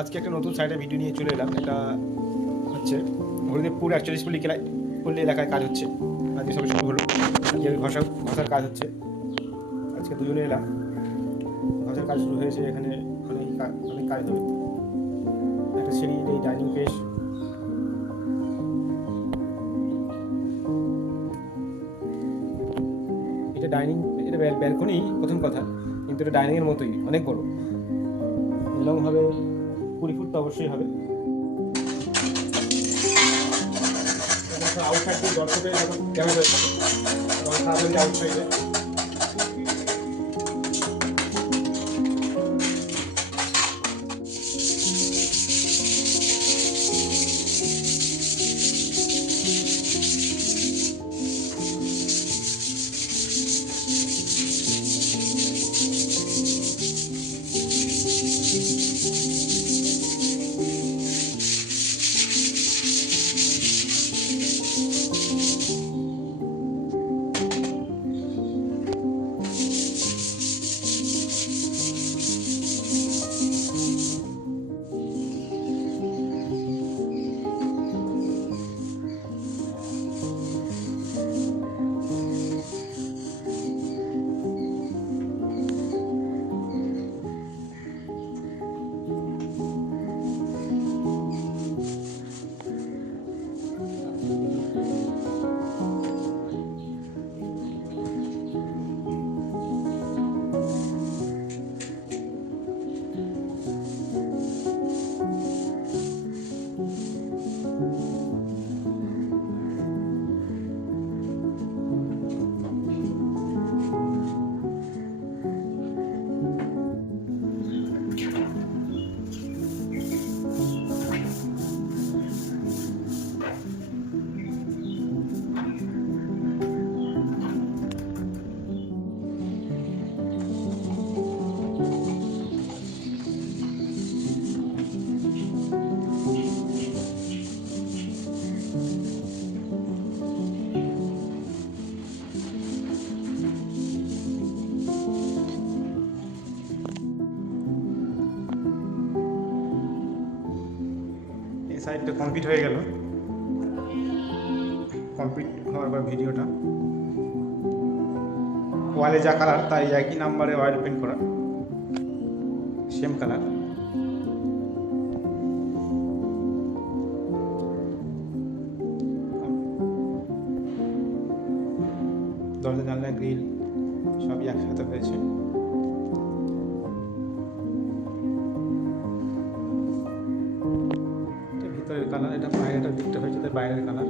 আজকে একটা নতুন সাইটের ভিডিও নিয়ে চলে এলাম। এটা হচ্ছে হরিদেবপুর ৪১ পল্লী এলাকায় কাজ হচ্ছে। আজকে সবে শুরু হলো। আজকে ঘষার কাজ হচ্ছে। আজকে দুজনে এলাম। ঘষার কাজ শুরু হয়েছে। এখানে অনেক কাজ হবে। একটা সিঁড়ি, এই ডাইনিং পেশ, এটা ব্যালকনি প্রথম কথা, কিন্তু এটা ডাইনিংয়ের মতোই অনেক বড়। লং হবে 20 ফুট তো অবশ্যই হবে। আউটসাইড দিয়ে দর্শকের যখন ক্যামেরা হয়ে থাকে তখন সারাদিন আউটসাইডে সাইডটা কমপ্লিট হয়ে গেল। কমপ্লিট হওয়ার পর ভিডিওটা ওয়ালে যা কালার তাই একই নাম্বারে অয়েল পেন্ট করা, সেম কালার। দরজা জানলা গ্রিল সবই একসাথে হয়েছে। ভিতরের কালার, এটা বাইরেটা দিকটা হয়েছে তার বাইরের কালার।